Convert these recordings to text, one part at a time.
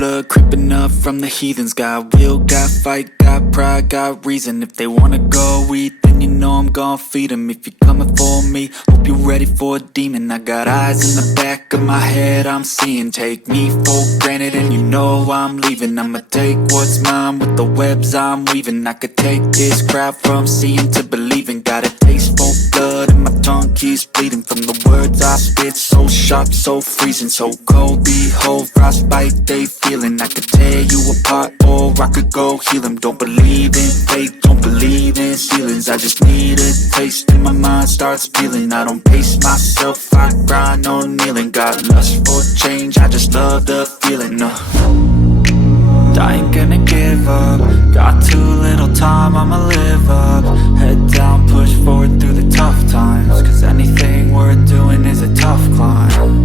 blood creeping up from the heathens. Got will, got fight, got pride, got reason. If they wanna go eat, then you know I'm gon' feed them. If you're coming for me, hope you're ready for a demon. I got eyes in the back of my head, I'm seeing. Take me for granted and you know I'm leaving. I'ma take what's mine with the webs I'm weaving. I could take this crowd from seeing to believing. Got a taste for blood and my tongue keeps bleeding from the words I spit. So sharp, so freezing, so cold. Behold, frostbite they feeling. I could tear you apart or I could go heal them. Don't believe in fate, don't believe in ceilings. I just need a taste and my mind starts feeling. I don't pace myself, I grind on kneeling. Got lust for change, I just love the feeling. I ain't gonna give up. Got too little time, I'ma live up. Head down, push forward through the tough times. Cause anything worth doing is a tough climb.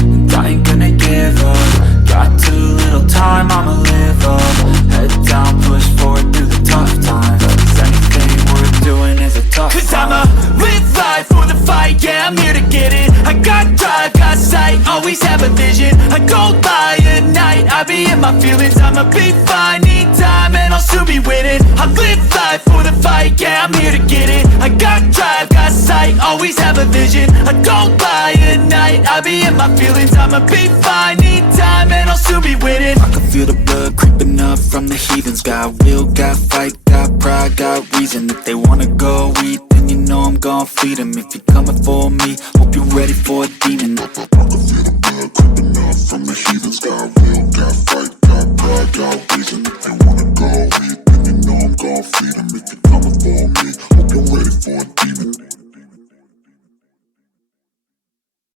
And I ain't gonna give up. Got too little time, I'ma live up. Head down, push forward through the tough times. Cause anything worth doing is a tough climb. Cause I'ma live life for the fight, yeah, I'm here to get it. I got drive, got sight, always have a vision. I go by at night, I be in my feelings. I'ma be fine, need time, and I'll soon be winning. I live life for the fight, yeah, I'm here to get it. I got drive, got sight, always have a vision. I go by at night, I be in my feelings. I'ma be fine, need time, and I'll soon be winning. I can feel the blood creeping up from the heathens. Got will, got fight, got pride, got reason. If they wanna go eat, then you know I'm gon' feed them. If you're coming for me, hope you're ready for a demon. I can feel the blood creeping up from the heathens. Got will, got fight, got pride, got reason.